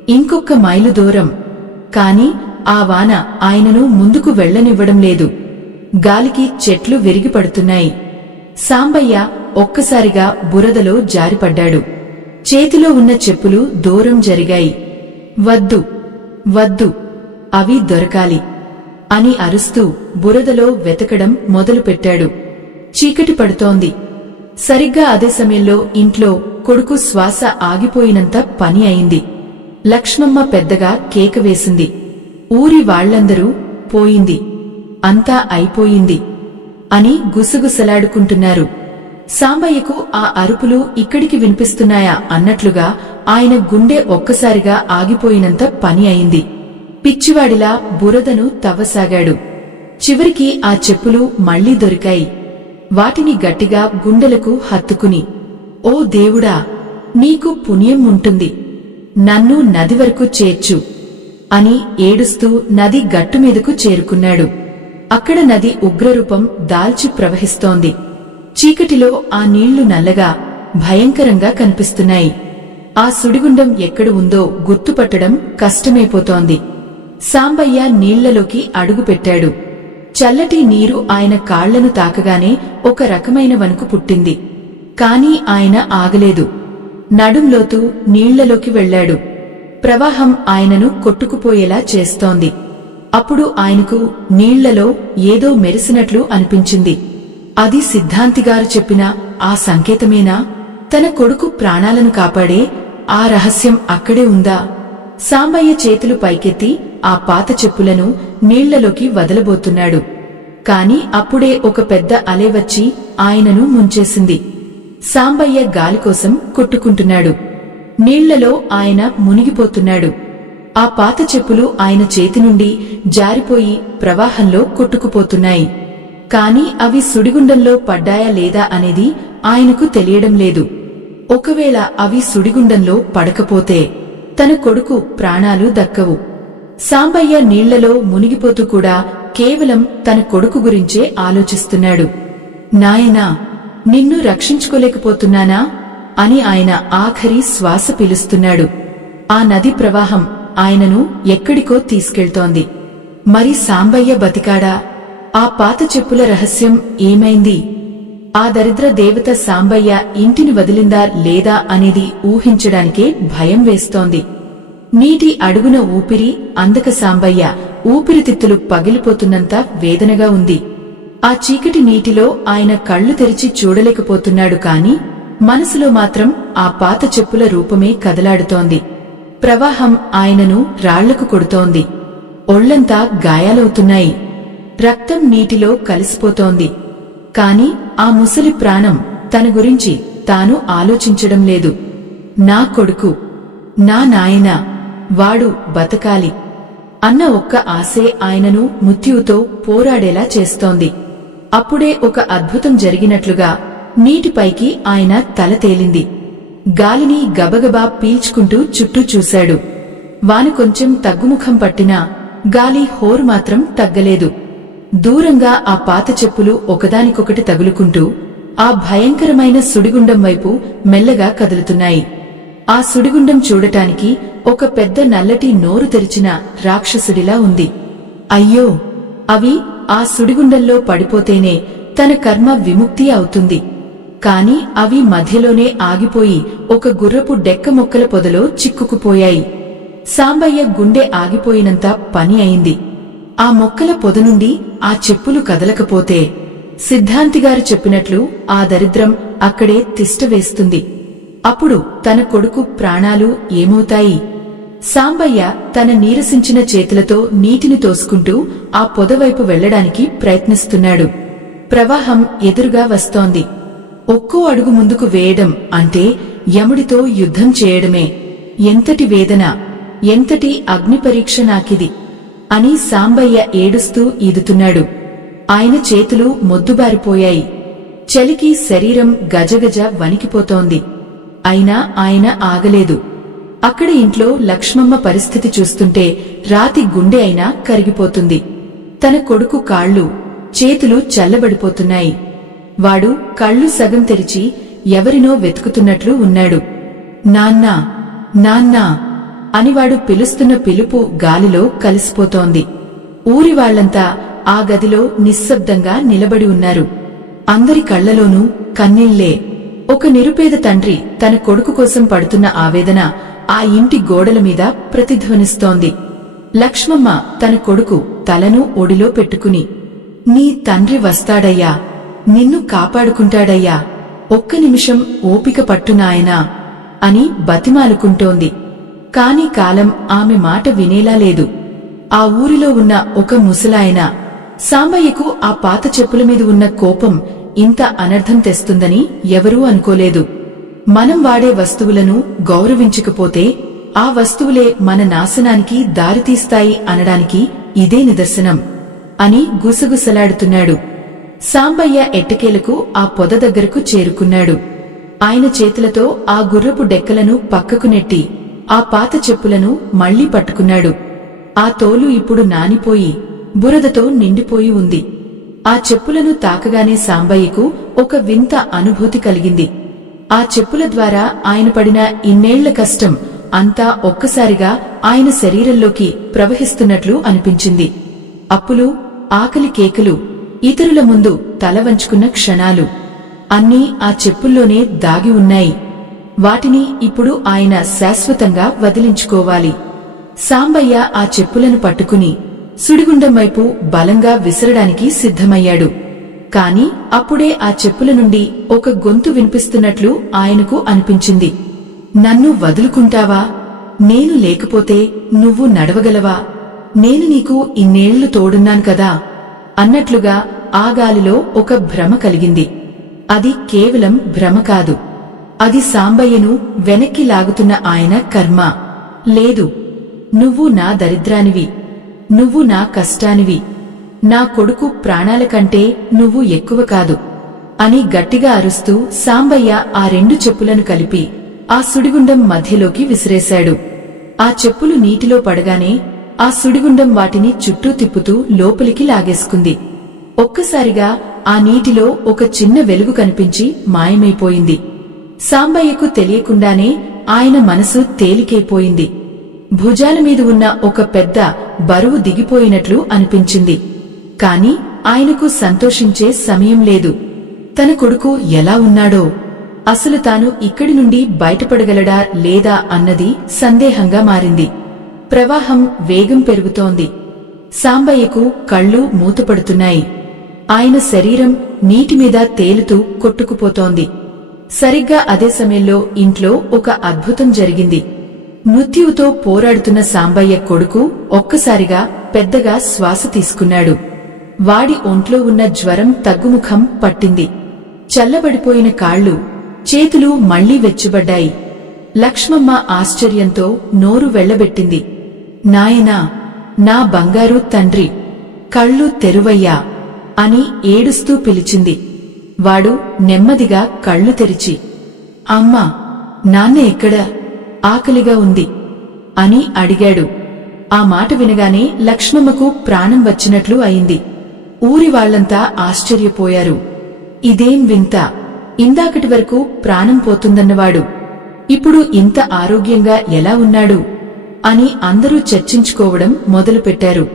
ఇంకొక మైలు దూరం. కాని ఆ వాన ఆయనను ముందుకు వెళ్లనివ్వడం లేదు. గాలికి చెట్లు విరిగిపడుతున్నాయి. సాంబయ్య ఒక్కసారిగా బురదలో జారిపడ్డాడు. చేతిలో ఉన్న చెప్పులు దూరం జరిగాయి. వద్దు, వద్దు, అవి దొరకాలి అని అరుస్తూ బురదలో వెతకడం మొదలుపెట్టాడు. చీకటి పడుతోంది. సరిగ్గా అదే సమయంలో ఇంట్లో కొడుకు శ్వాస ఆగిపోయినంత పని అయింది. లక్ష్మమ్మ పెద్దగా కేక వేసింది. ఊరి వాళ్లందరూ పోయింది, అంతా అయిపోయింది అని గుసగుసలాడుకుంటున్నారు. సాంబయ్యకు ఆ అరుపులు ఇక్కడికి వినిపిస్తున్నాయా అన్నట్లుగా ఆయన గుండె ఒక్కసారిగా ఆగిపోయినంత పని అయింది. పిచ్చివాడిలా బురదను తవ్వసాగాడు. చివరికి ఆ చెప్పులు మళ్లీ దొరికాయి. వాటిని గట్టిగా గుండెలకు హత్తుకుని, ఓ దేవుడా, నీకు పుణ్యం ఉంటుంది, నన్ను నది వరకు చేర్చు అని ఏడుస్తూ నది గట్టుమీదకు చేరుకున్నాడు. అక్కడ నది ఉగ్రరూపం దాల్చి ప్రవహిస్తోంది. చీకటిలో ఆ నీళ్లు నల్లగా భయంకరంగా కనిపిస్తున్నాయి. ఆ సుడిగుండం ఎక్కడ ఉందో గుర్తుపట్టడం కష్టమైపోతోంది. సాంబయ్య నీళ్లలోకి అడుగుపెట్టాడు. చల్లటి నీరు ఆయన కాళ్లను తాకగానే ఒక రకమైన వణుకు పుట్టింది. కాని ఆయన ఆగలేదు. నడుంలోతూ నీళ్లలోకి వెళ్లాడు. ప్రవాహం ఆయనను కొట్టుకుపోయేలా చేస్తోంది. అప్పుడు ఆయనకు నీళ్లలో ఏదో మెరిసినట్లు అనిపించింది. అది సిద్ధాంతిగారు చెప్పిన ఆ సంకేతమేనా? తన కొడుకు ప్రాణాలను కాపాడే ఆ రహస్యం అక్కడే ఉందా? సాంబయ్య చేతులు పైకెత్తి ఆ పాత చెప్పులను నీళ్లలోకి వదలబోతున్నాడు. కాని అప్పుడే ఒక పెద్ద అలే వచ్చి ఆయనను ముంచేసింది. సాంబయ్య గాలికోసం కొట్టుకుంటున్నాడు. నీళ్లలో ఆయన మునిగిపోతున్నాడు. ఆ పాత చెప్పులు ఆయన చేతి నుండి జారిపోయి ప్రవాహంలో కొట్టుకుపోతున్నాయి. కాని అవి సుడిగుండంలో పడ్డాయా లేదా అనేది ఆయనకు తెలియడం లేదు. ఒకవేళ అవి సుడిగుండంలో పడకపోతే తన కొడుకు ప్రాణాలు దక్కవు. సాంబయ్య నీళ్లలో మునిగిపోతూ కూడా కేవలం తన కొడుకు గురించే ఆలోచిస్తున్నాడు. నాయనా, నిన్ను రక్షించుకోలేకపోతున్నానా అని ఆయన ఆఖరి శ్వాస పీలుస్తున్నాడు. ఆ నది ప్రవాహం ఆయనను ఎక్కడికో తీసుకెళ్తోంది. మరి సాంబయ్య బతికాడా? ఆ పాత చెప్పుల రహస్యం ఏమైంది? ఆ దరిద్ర దేవత సాంబయ్య ఇంటిని వదిలిందా లేదా అనేది ఊహించడానికే భయం వేస్తోంది. నీటి అడుగున ఊపిరి అందక సాంబయ్య ఊపిరితిత్తులు పగిలిపోతున్నంత వేదనగా ఉంది. ఆ చీకటి నీటిలో ఆయన కళ్లు తెరిచి చూడలేకపోతున్నాడు. కాని మనసులో మాత్రం ఆ పాత చెప్పుల రూపమే కదలాడుతోంది. ప్రవాహం ఆయనను రాళ్లకు కొడుతోంది. ఒళ్లంతా గాయాలవుతున్నాయి. రక్తం నీటిలో కలిసిపోతోంది. కాని ఆ ముసలి ప్రాణం తన గురించి తాను ఆలోచించడం లేదు. నా కొడుకు, నా నాయనా, వాడు బతకాలి అన్న ఒక్క ఆశే ఆయనను మృత్యువుతో పోరాడేలా చేస్తోంది. అప్పుడే ఒక అద్భుతం జరిగినట్లుగా నీటిపైకి ఆయన తల తేలింది. గాలిని గబగబా పీల్చుకుంటూ చుట్టూ చూశాడు. వాన కొంచెం తగ్గుముఖం పట్టినా గాలి హోరు మాత్రం తగ్గలేదు. దూరంగా ఆ పాత చెప్పులు ఒకదానికొకటి తగులుకుంటూ ఆ భయంకరమైన సుడిగుండం వైపు మెల్లగా కదులుతున్నాయి. ఆ సుడిగుండం చూడటానికి ఒక పెద్ద నల్లటి నోరు తెరిచిన రాక్షసుడిలా ఉంది. అయ్యో, అవి ఆ సుడిగుండంలో పడిపోతేనే తన కర్మ విముక్తి అవుతుంది. కాని అవి మధ్యలోనే ఆగిపోయి ఒక గుర్రపు డెక్క మొక్కల పొదలో చిక్కుకుపోయాయి. సాంబయ్య గుండె ఆగిపోయినంత పని అయింది. ఆ మొక్కల పొద నుండి ఆ చెప్పులు కదలకపోతే సిద్ధాంతిగారు చెప్పినట్లు ఆ దరిద్రం అక్కడే తిష్టవేస్తుంది. అప్పుడు తన కొడుకు ప్రాణాలు ఏమవుతాయి? సాంబయ్య తన నీరసించిన చేతులతో నీటిని తోసుకుంటూ ఆ పొదవైపు వెళ్లడానికి ప్రయత్నిస్తున్నాడు. ప్రవాహం ఎదురుగా వస్తోంది. ఒక్కో అడుగు ముందుకు వేయడం అంటే యముడితో యుద్ధం చేయడమే. ఎంతటి వేదన, ఎంతటి అగ్నిపరీక్ష నాకిది అని సాంబయ్య ఏడుస్తూ ఈదుతున్నాడు. ఆయన చేతులు మొద్దుబారిపోయాయి. చలికి శరీరం గజగజ వణికిపోతోంది. అయినా ఆయన ఆగలేదు. అక్కడ ఇంట్లో లక్ష్మమ్మ పరిస్థితి చూస్తుంటే రాతి గుండె అయినా కరిగిపోతుంది. తన కొడుకు కాళ్ళు, చేతులు చల్లబడిపోతున్నాయి. వాడు కళ్ళు సగం తెరిచి ఎవరినో వెతుకుతున్నట్లు ఉన్నాడు. నాన్నా, నాన్నా అని వాడు పిలుస్తున్న పిలుపు గాలిలో కలిసిపోతోంది. ఊరి వాళ్లంతా ఆ గదిలో నిశ్శబ్దంగా నిలబడి ఉన్నారు. అందరి కళ్లలోనూ కన్నీళ్లే. ఒక నిరుపేద తండ్రి తన కొడుకు కోసం పడుతున్న ఆవేదన ఆ ఇంటి గోడల మీద ప్రతిధ్వనిస్తోంది. లక్ష్మమ్మ తన కొడుకు తలను ఒడిలో పెట్టుకుని, నీ తండ్రి వస్తాడయ్యా, నిన్ను కాపాడుకుంటాడయ్యా, ఒక్క నిమిషం ఓపిక పట్టు నాయనా అని బతిమాలుకుంటోంది. కాని కాలం ఆమె మాట వినేలా లేదు. ఆ ఊరిలో ఉన్న ఒక ముసలాయన సాంబయ్యకు ఆ పాత చెప్పుల మీద ఉన్న కోపం ఇంత అనర్థం తెస్తుందని ఎవరూ అనుకోలేదు. మనం వాడే వస్తువులను గౌరవించకపోతే ఆ వస్తువులే మన నాశనానికి దారితీస్తాయి అనడానికి ఇదే నిదర్శనం అని గుసగుసలాడుతున్నాడు. సాంబయ్య ఎట్టకేలకు ఆ పొద దగ్గరకు చేరుకున్నాడు. ఆయన చేతులతో ఆ గుర్రపు డెక్కలను పక్కకు నెట్టి ఆ పాత చెప్పులను మళ్లీ పట్టుకున్నాడు. ఆ తోలు ఇప్పుడు నానిపోయి బురదతో నిండిపోయి ఉంది. ఆ చెప్పులను తాకగానే సాంబయ్యకు ఒక వింత అనుభూతి కలిగింది. ఆ చెప్పుల ద్వారా ఆయన పడిన ఇన్నేళ్ల కష్టం అంతా ఒక్కసారిగా ఆయన శరీరంలోకి ప్రవహిస్తున్నట్లు అనిపించింది. అప్పులు, ఆకలి కేకలు, ఇతరుల ముందు తల వంచుకున్న క్షణాలు అన్నీ ఆ చెప్పుల్లోనే దాగి ఉన్నాయి. వాటిని ఇప్పుడు ఆయన శాశ్వతంగా వదిలించుకోవాలి. సాంబయ్య ఆ చెప్పులను పట్టుకుని సుడిగుండం వైపు బలంగా విసరడానికి సిద్ధమయ్యాడు. కాని అప్పుడే ఆ చెప్పుల నుండి ఒక గొంతు వినిపిస్తున్నట్లు ఆయనకు అనిపించింది. నన్ను వదులుకుంటావా? నేను లేకపోతే నువ్వు నడవగలవా? నేను నీకు ఇన్నేళ్లు తోడున్నాను కదా అన్నట్లుగా ఆ గాలిలో ఒక భ్రమ కలిగింది. అది కేవలం భ్రమ కాదు. అది సాంబయ్యను వెనక్కి లాగుతున్న ఆయన కర్మ. లేదు, నువ్వు నా దరిద్రానివి, నువ్వు నా కష్టానివి, నా కొడుకు ప్రాణాల కంటే నువ్వు ఎక్కువ కాదు అని గట్టిగా అరుస్తూ సాంబయ్య ఆ రెండు చెప్పులను కలిపి ఆ సుడిగుండం మధ్యలోకి విసిరేశాడు. ఆ చెప్పులు నీటిలో పడగానే ఆ సుడిగుండం వాటిని చుట్టూ తిప్పుతూ లోపలికి లాగేసుకుంది. ఒక్కసారిగా ఆ నీటిలో ఒక చిన్న వెలుగు కనిపించి మాయమైపోయింది. సాంబయ్యకు తెలియకుండానే ఆయన మనసు తేలికైపోయింది. భుజాల మీద ఉన్న ఒక పెద్ద బరువు దిగిపోయినట్లు అనిపించింది. కాని ఆయనకు సంతోషించే సమయం లేదు. తన కొడుకు ఎలా ఉన్నాడో, అసలు తాను ఇక్కడి నుండి బయటపడగలడా లేదా అన్నది సందేహంగా మారింది. ప్రవాహం వేగం పెరుగుతోంది. సాంబయ్యకు కళ్ళు మూతపడుతున్నాయి. ఆయన శరీరం నీటిమీద తేలుతూ కొట్టుకుపోతోంది. సరిగ్గా అదే సమయంలో ఇంట్లో ఒక అద్భుతం జరిగింది. మృత్యువుతో పోరాడుతున్న సాంబయ్య కొడుకు ఒక్కసారిగా పెద్దగా శ్వాస తీసుకున్నాడు. వాడి ఒంట్లో ఉన్న జ్వరం తగ్గుముఖం పట్టింది. చల్లబడిపోయిన కాళ్లు, చేతులు మళ్లీ వెచ్చుబడ్డాయి. లక్ష్మమ్మ ఆశ్చర్యంతో నోరు వెళ్లబెట్టింది. నాయనా, నా బంగారు తండ్రి, కళ్ళు తెరువయ్యా అని ఏడుస్తూ పిలిచింది. వాడు నెమ్మదిగా కళ్ళు తెరిచి, అమ్మా, నాన్న ఎక్కడా? ఆకలిగా ఉంది అని అడిగాడు. ఆ మాట వినగానే లక్ష్మమ్మకు ప్రాణం వచ్చినట్లు అయింది. ఊరి వాళ్లంతా ఆశ్చర్యపోయారు. ఇదేం వింత, ఇందాకటి వరకు ప్రాణం పోతుందన్నవాడు ఇప్పుడు ఇంత ఆరోగ్యంగా ఎలా ఉన్నాడు అని అందరూ చర్చించుకోవడం మొదలుపెట్టారు.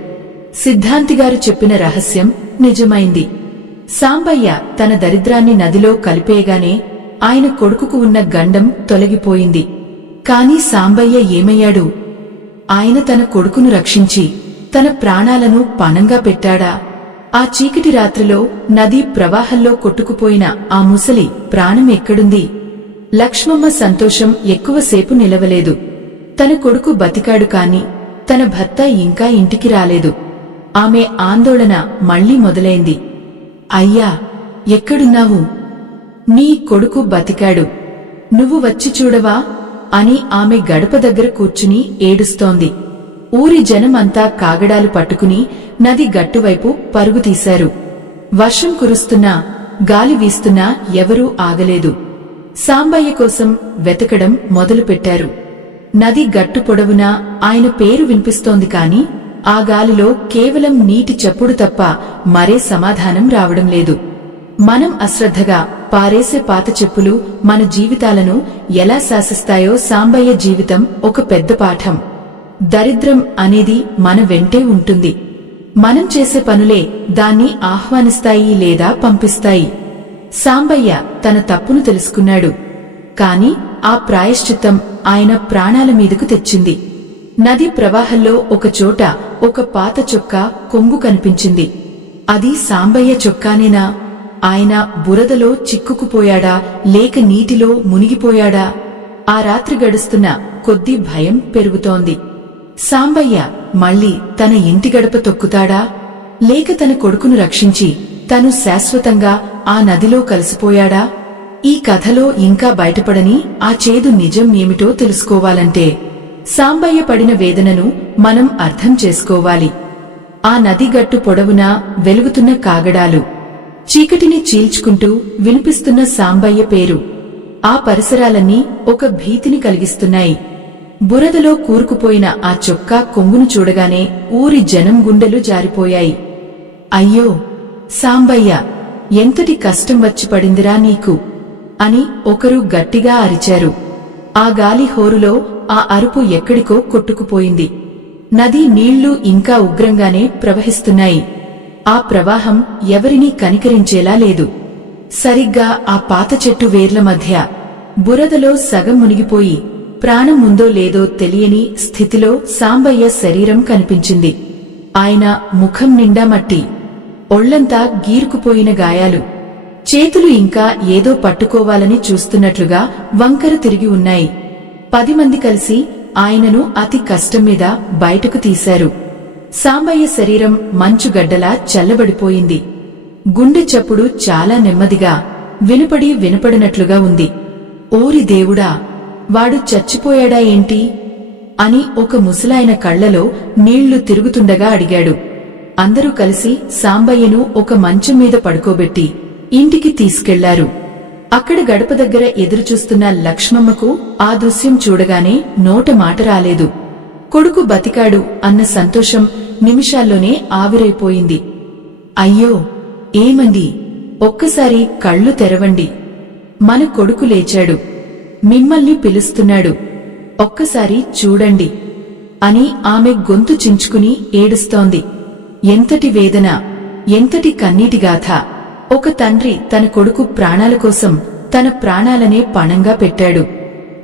సిద్ధాంతిగారు చెప్పిన రహస్యం నిజమైంది. సాంబయ్య తన దరిద్రాన్ని నదిలో కలిపేయగానే ఆయన కొడుకుకు ఉన్న గండం తొలగిపోయింది. కాని సాంబయ్య ఏమయ్యాడు? ఆయన తన కొడుకును రక్షించి తన ప్రాణాలను పణంగా పెట్టాడా? ఆ చీకటి రాత్రిలో నదీ ప్రవాహంలో కొట్టుకుపోయిన ఆ ముసలి ప్రాణం ఎక్కడుంది? లక్ష్మమ్మ సంతోషం ఎక్కువసేపు నిలవలేదు. తన కొడుకు బతికాడు కాని తన భర్త ఇంకా ఇంటికి రాలేదు. ఆమె ఆందోళన మళ్లీ మొదలైంది. అయ్యా, ఎక్కడున్నావు? నీ కొడుకు బతికాడు, నువ్వు వచ్చి చూడవా అని ఆమె గడప దగ్గర కూర్చుని ఏడుస్తోంది. ఊరి జనం అంతా కాగడాలు పట్టుకుని నది గట్టువైపు పరుగుతీశారు. వర్షం కురుస్తున్నా, గాలి వీస్తున్నా ఎవరూ ఆగలేదు. సాంబయ్య కోసం వెతకడం మొదలుపెట్టారు. నది గట్టు పొడవునా ఆయన పేరు వినిపిస్తోంది కాని ఆ గాలిలో కేవలం నీటి చప్పుడు తప్ప మరే సమాధానం రావడం లేదు. మనం అశ్రద్ధగా పారేసే పాత చెప్పులు మన జీవితాలను ఎలా శాసిస్తాయో సాంబయ్య జీవితం ఒక పెద్ద పాఠం. దరిద్రం అనేది మన వెంటే ఉంటుంది. మనం చేసే పనులే దాన్ని ఆహ్వానిస్తాయి లేదా పంపిస్తాయి. సాంబయ్య తన తప్పును తెలుసుకున్నాడు. కాని ఆ ప్రాయశ్చిత్తం ఆయన ప్రాణాల మీదకు తెచ్చింది. నది ప్రవాహంలో ఒకచోట ఒక పాత చొక్కా కొంగు కనిపించింది. అది సాంబయ్య చొక్కానేనా? ఆయన బురదలో చిక్కుకుపోయాడా లేక నీటిలో మునిగిపోయాడా? ఆ రాత్రి గడుస్తున్న కొద్దీ భయం పెరుగుతోంది. సాంబయ్య మళ్లీ తన ఇంటి గడప తొక్కుతాడా లేక తన కొడుకును రక్షించి తను శాశ్వతంగా ఆ నదిలో కలిసిపోయాడా? ఈ కథలో ఇంకా బయటపడని ఆ చేదు నిజం ఏమిటో తెలుసుకోవాలంటే సాంబయ్య పడిన వేదనను మనం అర్థం చేసుకోవాలి. ఆ నది గట్టు పొడవునా వెలుగుతున్న కాగడాలు, చీకటిని చీల్చుకుంటూ వినిపిస్తున్న సాంబయ్య పేరు, ఆ పరిసరాలన్నీ ఒక భీతిని కలిగిస్తున్నాయి. బురదలో కూరుకుపోయిన ఆ చొక్కా కొంగును చూడగానే ఊరి జనం గుండెలు జారిపోయాయి. అయ్యో సాంబయ్య, ఎంతటి కష్టం వచ్చి పడిందిరా నీకు అని ఒకరు గట్టిగా అరిచారు. ఆ గాలి హోరులో ఆ అరుపు ఎక్కడికో కొట్టుకుపోయింది. నది నీళ్లు ఇంకా ఉగ్రంగానే ప్రవహిస్తున్నాయి. ఆ ప్రవాహం ఎవరినీ కనికరించేలా లేదు. సరిగ్గా ఆ పాత చెట్టు వేర్ల మధ్య బురదలో సగం మునిగిపోయి ప్రాణం ఉందో లేదో తెలియని స్థితిలో సాంబయ్య శరీరం కనిపించింది. ఆయన ముఖం నిండా మట్టి, ఒళ్లంతా గీరుకుపోయిన గాయాలు, చేతులు ఇంకా ఏదో పట్టుకోవాలని చూస్తున్నట్లుగా వంకర తిరిగి ఉన్నాయి. 10 మంది కలిసి ఆయనను అతి కష్టం మీద బయటకు తీశారు. సాంబయ్య శరీరం మంచుగడ్డలా చల్లబడిపోయింది. గుండె చప్పుడు చాలా నెమ్మదిగా వినపడినట్లుగా ఉంది. ఓరి దేవుడా, వాడు చచ్చిపోయాడా ఏంటి అని ఒక ముసలాయన కళ్లలో నీళ్లు తిరుగుతుండగా అడిగాడు. అందరూ కలిసి సాంబయ్యను ఒక మంచం మీద పడుకోబెట్టి ఇంటికి తీసుకెళ్లారు. అక్కడ గడప దగ్గర ఎదురుచూస్తున్న లక్ష్మమ్మకు ఆ దృశ్యం చూడగానే నోట మాట రాలేదు. కొడుకు బతికాడు అన్న సంతోషం నిమిషాల్లోనే ఆవిరైపోయింది. అయ్యో ఏమండి, ఒక్కసారి కళ్ళు తెరవండి, మన కొడుకు లేచాడు, మిమ్మల్ని పిలుస్తున్నాడు, ఒక్కసారి చూడండి అని ఆమె గొంతు చించుకుని ఏడుస్తోంది. ఎంతటి వేదన, ఎంతటి కన్నీటిగాథ! ఒక తండ్రి తన కొడుకు ప్రాణాల కోసం తన ప్రాణాలనే పణంగా పెట్టాడు.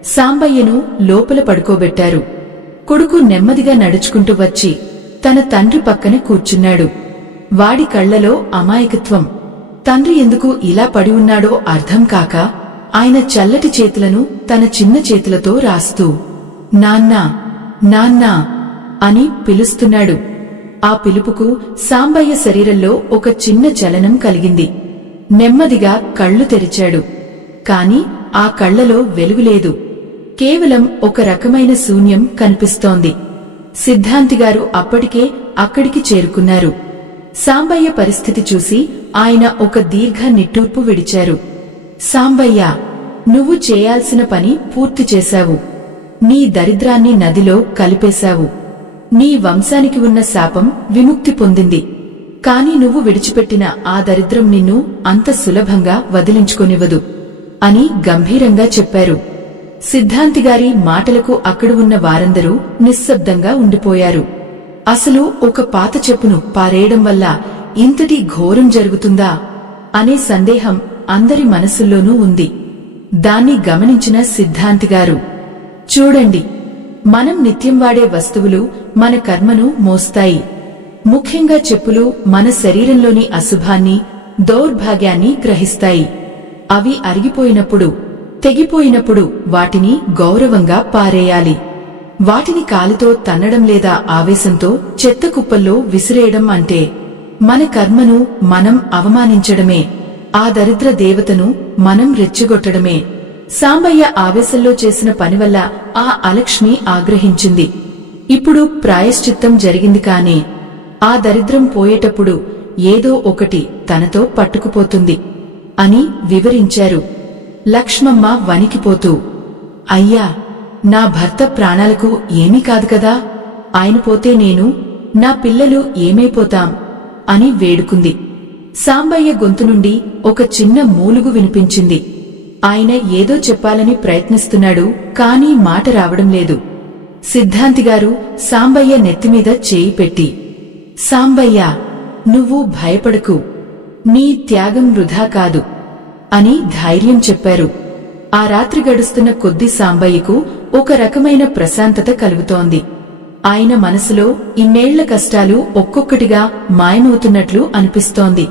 సాంబయ్యను లోపల పడుకోబెట్టారు. కొడుకు నెమ్మదిగా నడుచుకుంటూ వచ్చి తన తండ్రి పక్కన కూర్చున్నాడు. వాడి కళ్లలో అమాయకత్వం. తండ్రి ఎందుకు ఇలా పడి ఉన్నాడో అర్థం కాక ఆయన చల్లటి చేతులను తన చిన్న చేతులతో రాస్తూ నాన్నా నాన్నా అని పిలుస్తున్నాడు. ఆ పిలుపుకు సాంబయ్య శరీరంలో ఒక చిన్న చలనం కలిగింది. నెమ్మదిగా కళ్ళు తెరిచాడు. కాని ఆ కళ్లలో వెలుగులేదు. కేవలం ఒక రకమైన శూన్యం కనిపిస్తోంది. సిద్ధాంతిగారు అప్పటికే అక్కడికి చేరుకున్నారు. సాంబయ్య పరిస్థితి చూసి ఆయన ఒక దీర్ఘ నిట్టూర్పు విడిచారు. సాంబయ్య, నువ్వు చేయాల్సిన పని పూర్తి చేశావు. నీ దరిద్రాన్ని నదిలో కలిపేశావు. నీ వంశానికి ఉన్న శాపం విముక్తి పొందింది. కాని నువ్వు విడిచిపెట్టిన ఆ దరిద్రం నిన్ను అంత సులభంగా వదిలించుకొనివ్వదు అని గంభీరంగా చెప్పారు. సిద్ధాంతిగారి మాటలకు అక్కడ ఉన్న వారందరూ నిశ్శబ్దంగా ఉండిపోయారు. అసలు ఒక పాత చెప్పును పారేయడం వల్ల ఇంతటి ఘోరం జరుగుతుందా అనే సందేహం అందరి మనసుల్లోనూ ఉంది. దాన్ని గమనించిన సిద్ధాంతిగారు, చూడండి, మనం నిత్యం వాడే వస్తువులు మన కర్మను మోస్తాయి. ముఖ్యంగా చెప్పులు మన శరీరంలోని అశుభాన్ని, దౌర్భాగ్యాన్ని గ్రహిస్తాయి. అవి అరిగిపోయినప్పుడు, తెగిపోయినప్పుడు వాటిని గౌరవంగా పారేయాలి. వాటిని కాలితో తన్నడం లేదా ఆవేశంతో చెత్త కుప్పల్లో విసిరేయడం అంటే మన కర్మను మనం అవమానించడమే, ఆ దరిద్ర దేవతను మనం రెచ్చగొట్టడమే. సాంబయ్య ఆవేశంలో చేసిన పనివల్ల ఆ అలక్ష్మి ఆగ్రహించింది. ఇప్పుడు ప్రాయశ్చిత్తం జరిగింది. కాని ఆ దరిద్రం పోయేటప్పుడు ఏదో ఒకటి తనతో పట్టుకుపోతుంది అని వివరించారు. లక్ష్మమ్మ వణికిపోతూ, అయ్యా, నా భర్త ప్రాణాలకు ఏమీ కాదు కదా, ఆయన పోతే నేను, నా పిల్లలు ఏమైపోతాం అని వేడుకుంది. సాంబయ్య గొంతు నుండి ఒక చిన్న మూలుగు వినిపించింది. ఆయన ఏదో చెప్పాలని ప్రయత్నిస్తున్నాడు, కానీ మాట రావడం లేదు. సిద్ధాంతిగారు సాంబయ్య నెత్తిమీద చేయి పెట్టి, సాంబయ్య, నువ్వు భయపడకు, నీ త్యాగం వృధా కాదు అని ధైర్యం చెప్పారు. ఆ రాత్రి గడుస్తున్న కొద్ది సాంబయ్యకు ఒక రకమైన ప్రశాంతత కలుగుతోంది. ఆయన మనసులో ఇన్నేళ్ల కష్టాలు ఒక్కొక్కటిగా మాయమవుతున్నట్లు అనిపిస్తోంది.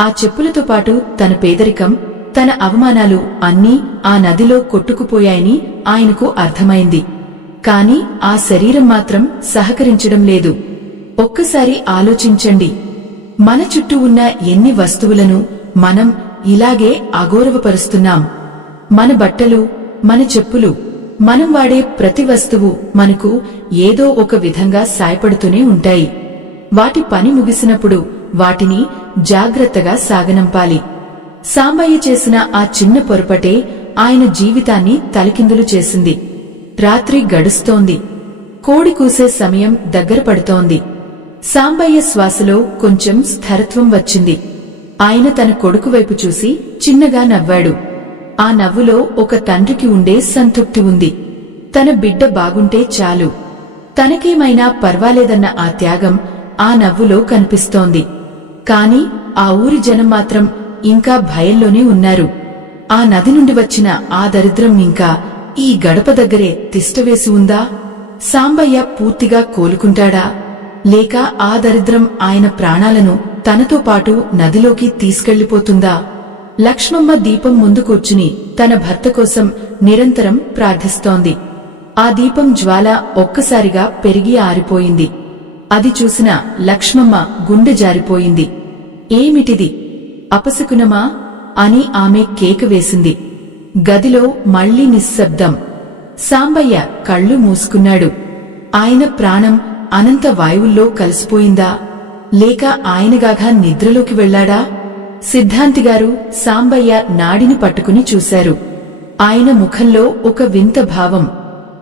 ఆ చెప్పులతో పాటు తన పేదరికం, తన అవమానాలు అన్నీ ఆ నదిలో కొట్టుకుపోయాయని ఆయనకు అర్థమైంది. కాని ఆ శరీరం మాత్రం సహకరించడం లేదు. ఒక్కసారి ఆలోచించండి, మన చుట్టూ ఉన్న ఎన్ని వస్తువులను మనం ఇలాగే అగౌరవపరుస్తున్నాం. మన బట్టలు, మన చెప్పులు, మనం వాడే ప్రతి వస్తువు మనకు ఏదో ఒక విధంగా సాయపడుతూనే ఉంటాయి. వాటి పని ముగిసినప్పుడు వాటిని జాగ్రత్తగా సాగనంపాలి. సాంబయ్య చేసిన ఆ చిన్న పొరపటే ఆయన జీవితాన్ని తలకిందులు చేసింది. రాత్రి గడుస్తోంది. కోడి కూసే సమయం దగ్గర పడుతోంది. సాంబయ్య శ్వాసలో కొంచెం స్థిరత్వం వచ్చింది. ఆయన తన కొడుకు వైపు చూసి చిన్నగా నవ్వాడు. ఆ నవ్వులో ఒక తండ్రికి ఉండే సంతృప్తి ఉంది. తన బిడ్డ బాగుంటే చాలు, తనకేమైనా పర్వాలేదన్న ఆ త్యాగం ఆ నవ్వులో కనిపిస్తోంది. కాని ఆ ఊరి జనం మాత్రం ఇంకా భయంలోనే ఉన్నారు. ఆ నది నుండి వచ్చిన ఆ దరిద్రం ఇంకా ఈ గడప దగ్గరే తిష్టవేసి ఉందా? సాంబయ్య పూర్తిగా కోలుకుంటాడా, లేక ఆ దరిద్రం ఆయన ప్రాణాలను తనతో పాటు నదిలోకి తీసుకెళ్లిపోతుందా? లక్ష్మమ్మ దీపం ముందు కూర్చుని తన భర్త కోసం నిరంతరం ప్రార్థిస్తోంది. ఆ దీపం జ్వాల ఒక్కసారిగా పెరిగి ఆరిపోయింది. అది చూసిన లక్ష్మమ్మ గుండె జారిపోయింది. ఏమిటిది, అపశకునమా అని ఆమె కేక వేసింది. గదిలో మళ్లీ నిశ్శబ్దం. సాంబయ్య కళ్ళు మూసుకున్నాడు. ఆయన ప్రాణం అనంత వాయువుల్లో కలిసిపోయిందా, లేక ఆయనగాగా నిద్రలోకి వెళ్లాడా? సిద్ధాంతిగారు సాంబయ్య నాడిని పట్టుకుని చూశారు. ఆయన ముఖంలో ఒక వింత భావం.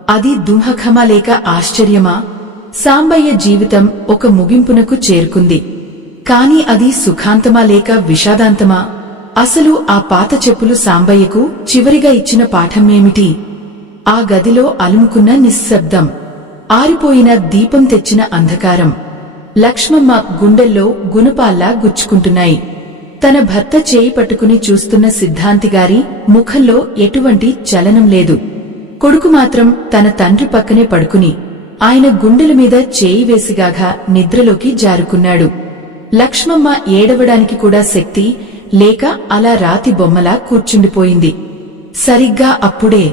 అది దుంహకమా లేక ఆశ్చర్యమా? సాంబయ్య జీవితం ఒక ముగింపునకు చేరుకుంది. కాని అది సుఖాంతమా లేక విషాదాంతమా? అసలు ఆ పాత చెప్పులు సాంబయ్యకు చివరిగా ఇచ్చిన పాఠమేమిటి? ఆ గదిలో అలుముకున్న నిశ్శబ్దం, ఆరిపోయిన దీపం తెచ్చిన అంధకారం లక్ష్మమ్మ గుండెల్లో గుణపాల్లా గుచ్చుకుంటున్నాయి. తన భర్త చేయి పట్టుకుని చూస్తున్న సిద్ధాంతిగారి ముఖంలో ఎటువంటి చలనం లేదు. కొడుకు మాత్రం తన తండ్రి పక్కనే పడుకుని ఆయన గుండెల మీద చేయి వేసిగాగా నిద్రలోకి జారుకున్నాడు. లక్ష్మమ్మ ఏడవడానికి కూడా శక్తి లేక అలా రాతి బొమ్మలా కూర్చుండిపోయింది. సరిగ్గా అప్పుడే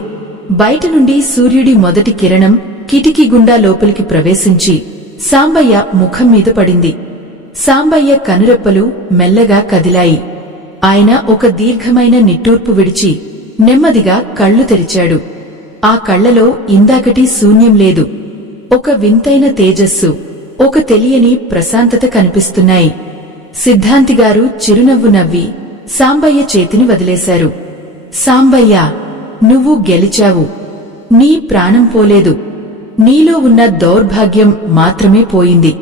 బయట నుండి సూర్యుడి మొదటి కిరణం కిటికీ గుండా లోపలికి ప్రవేశించి సాంబయ్య ముఖం మీద పడింది. సాంబయ్య కనురెప్పలు మెల్లగా కదిలాయి. ఆయన ఒక దీర్ఘమైన నిట్టూర్పు విడిచి నెమ్మదిగా కళ్ళు తెరిచాడు. ఆ కళ్లలో ఇందాకటి శూన్యం లేదు. ఒక వింతైన తేజస్సు, ఒక తెలియని ప్రశాంతత కనిపిస్తున్నాయి. సిద్ధాంతిగారు చిరునవ్వు నవ్వి సాంబయ్య చేతిని వదిలేశారు. సాంబయ్య, నువ్వు గెలిచావు. నీ ప్రాణం పోలేదు. నీలో ఉన్న దౌర్భాగ్యం మాత్రమే పోయింది.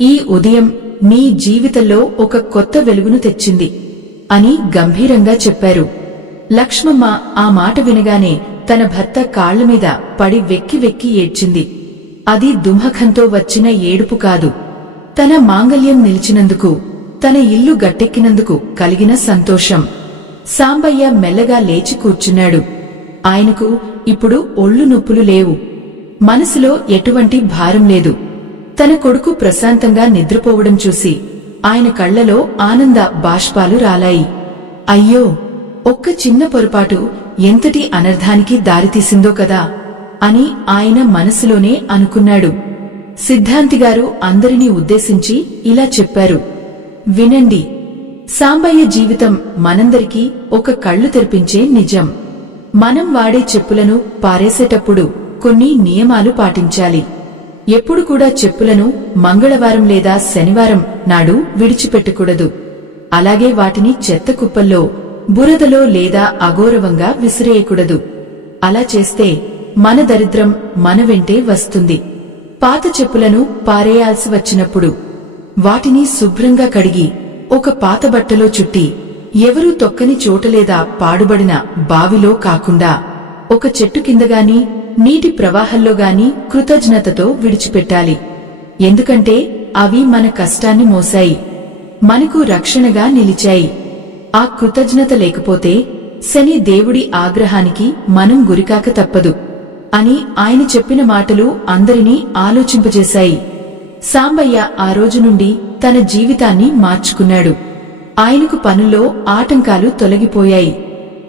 ఈ ఉదయం నీ జీవితంలో ఒక కొత్త వెలుగును తెచ్చింది అని గంభీరంగా చెప్పారు. లక్ష్మమ్మ ఆ మాట వినగానే తన భర్త కాళ్లమీద పడి వెక్కి వెక్కి ఏడ్చింది. అది దుమఖంతో వచ్చిన ఏడుపు కాదు, తన మాంగల్యం నిలిచినందుకు, తన ఇల్లు గట్టెక్కినందుకు కలిగిన సంతోషం. సాంబయ్య మెల్లగా లేచి కూర్చున్నాడు. ఆయనకు ఇప్పుడు ఒళ్ళు నొప్పులు లేవు. మనసులో ఎటువంటి భారం లేదు. తన కొడుకు ప్రశాంతంగా నిద్రపోవడం చూసి ఆయన కళ్లలో ఆనంద బాష్పాలు రాలాయి. అయ్యో, ఒక్క చిన్న పొరపాటు ఎంతటి అనర్థానికి దారితీసిందో కదా అని ఆయన మనసులోనే అనుకున్నాడు. సిద్ధాంతిగారు అందరినీ ఉద్దేశించి ఇలా చెప్పారు. వినండి, సాంబయ్య జీవితం మనందరికీ ఒక కళ్లు తెరిపించే నిజం. మనం వాడే చెప్పులను పారేసేటప్పుడు కొన్ని నియమాలు పాటించాలి. ఎప్పుడు కూడా చెప్పులను మంగళవారం లేదా శనివారం నాడు విడిచిపెట్టకూడదు. అలాగే వాటిని చెత్త కుప్పల్లో, బురదలో లేదా అగౌరవంగా విసిరేయకూడదు. అలా చేస్తే మన దరిద్రం మన వెంటే వస్తుంది. పాత చెప్పులను పారేయాల్సి వచ్చినప్పుడు వాటిని శుభ్రంగా కడిగి ఓ ఒక పాత బట్టలో చుట్టి ఎవరూ తొక్కని చోటలేదా పాడుబడిన బావిలో కాకుండా ఒక చెట్టు కిందగాని నీటి ప్రవాహంలోగాని కృతజ్ఞతతో విడిచిపెట్టాలి. ఎందుకంటే అవి మన కష్టాన్ని మోశాయి, మనకు రక్షణగా నిలిచాయి. ఆ కృతజ్ఞత లేకపోతే శని దేవుడి ఆగ్రహానికి మనం గురికాక తప్పదు అని ఆయన చెప్పిన మాటలు అందరినీ ఆలోచింపజేశాయి. సాంబయ్య ఆ రోజు నుండి తన జీవితాన్ని మార్చుకున్నాడు. ఆయనకు పనుల్లో ఆటంకాలు తొలగిపోయాయి.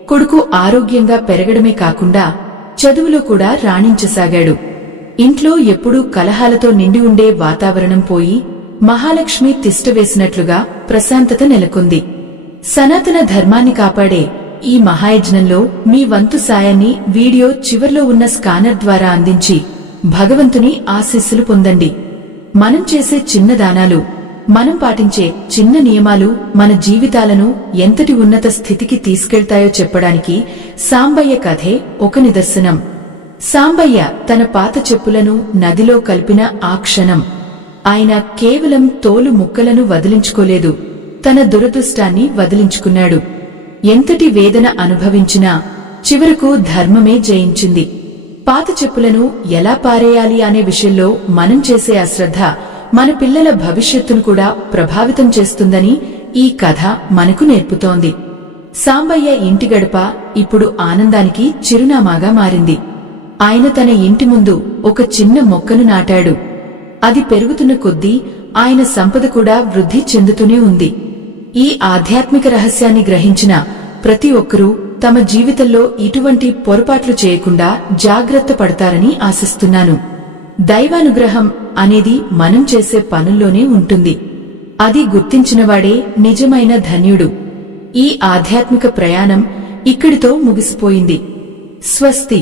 కొడుకు ఆరోగ్యంగా పెరగడమే కాకుండా చదువులో కూడా రాణించసాగాడు. ఇంట్లో ఎప్పుడూ కలహాలతో నిండి ఉండే వాతావరణం పోయి మహాలక్ష్మి తిష్టవేసినట్లుగా ప్రశాంతత నెలకొంది. సనాతన ధర్మాన్ని కాపాడే ఈ మహాయజ్ఞంలో మీ వంతు సాయాన్ని వీడియో చివర్లో ఉన్న స్కానర్ ద్వారా అందించి భగవంతుని ఆశీస్సులు పొందండి. మనం చేసే చిన్న దానాలు, మనం పాటించే చిన్న నియమాలు మన జీవితాలను ఎంతటి ఉన్నత స్థితికి తీసుకెళ్తాయో చెప్పడానికి సాంబయ్య కథే ఒక నిదర్శనం. సాంబయ్య తన పాత చెప్పులను నదిలో కలిపిన ఆ క్షణం ఆయన కేవలం తోలు ముక్కలను వదిలించుకోలేదు, తన దురదృష్టాన్ని వదిలించుకున్నాడు. ఎంతటి వేదన అనుభవించినా చివరకు ధర్మమే జయించింది. పాత చెప్పులను ఎలా పారేయాలి అనే విషయంలో మనం చేసే అశ్రద్ధ మన పిల్లల భవిష్యత్తును కూడా ప్రభావితం చేస్తుందని ఈ కథ మనకు నేర్పుతోంది. సాంబయ్య ఇంటి గడప ఇప్పుడు ఆనందానికి చిరునామాగా మారింది. ఆయన తన ఇంటి ముందు ఒక చిన్న మొక్కను నాటాడు. అది పెరుగుతున్న కొద్దీ ఆయన సంపద కూడా వృద్ధి చెందుతూనే ఉంది. ఈ ఆధ్యాత్మిక రహస్యాన్ని గ్రహించిన ప్రతి ఒక్కరూ తమ జీవితంలో ఇటువంటి పొరపాట్లు చేయకుండా జాగ్రత్త పడతారని ఆశిస్తున్నాను. దైవానుగ్రహం అనేది మనం చేసే పనుల్లోనే ఉంటుంది. అది గుర్తించినవాడే నిజమైన ధన్యుడు. ఈ ఆధ్యాత్మిక ప్రయాణం ఇక్కడితో ముగిసిపోయింది. స్వస్తి.